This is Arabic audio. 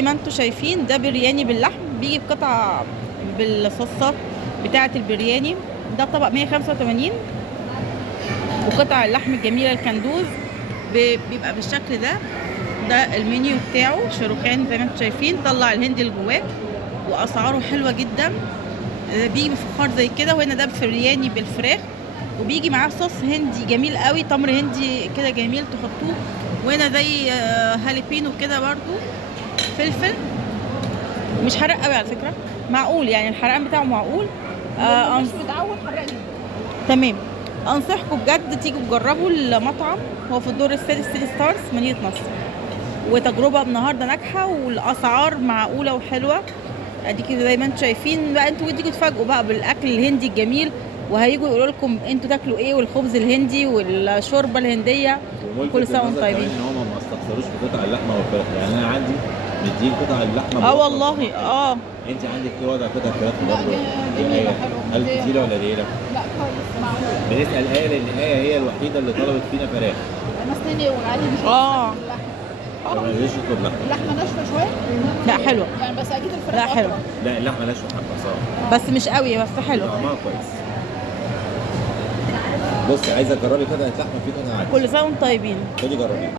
زي ما انتم شايفين ده برياني باللحم، بيجي بقطعة بالصوصات بتاعة البرياني. ده طبق 185، وقطع اللحم الجميلة الكندوز بيبقى بالشكل ده. ده المنيو بتاعه شاروخان زي ما انتم شايفين، طلع الهندي اللي جواه واسعاره حلوة جدا. بيجي بفخار زي كده، وهنا ده برياني بالفراخ، وبيجي معاه صوص هندي جميل قوي، تمر هندي كده جميل تحطوه. وهنا زي هاليبينو كده برضو، فلفل مش حرق قوي على فكره، معقول يعني الحرقان بتاعه معقول. مش متعود حرق جدا. تمام. انصحكم بجد تيجوا تجربوا المطعم، هو في الدور السادس سيتي ستارز مدينه نصر، وتجربه النهارده ناجحه والاسعار معقوله وحلوه. اديكي زي ما انتم شايفين بقى، انتوا تيجوا تفاجئوا بقى بالاكل الهندي الجميل، وهيجوا يقولوا لكم انتوا تاكلوا ايه، والخبز الهندي والشوربه الهنديه. كل سنه وانتم طيبين. ان هم ما استخسروش في قطع اللحمه والفراخ، يعني انا عندي مدين قطع اللحمه والله انت عندك ايه وضع قطع الفراخ لا برضه؟ جميلة حلوة. هل كتيره ولا قليله؟ لا خالص معقول. بنسال ايه لان هي الوحيده اللي طلبت فينا فراخ. مستني وعلي مش فما قدرش يطلب لحمه. اللحمة ناشفة شوية. لا حلوه، يعني بس أكيد الفراخ لا حلوه، لا اللحمه ناشفه حبه صراحه، بس مش قوي، بس حلوه. طعمها كويس. بصي عايزه تجربي قطعه لحمه في قطعه عادي. كل سنه وانتم طيبين. خدي جربيها.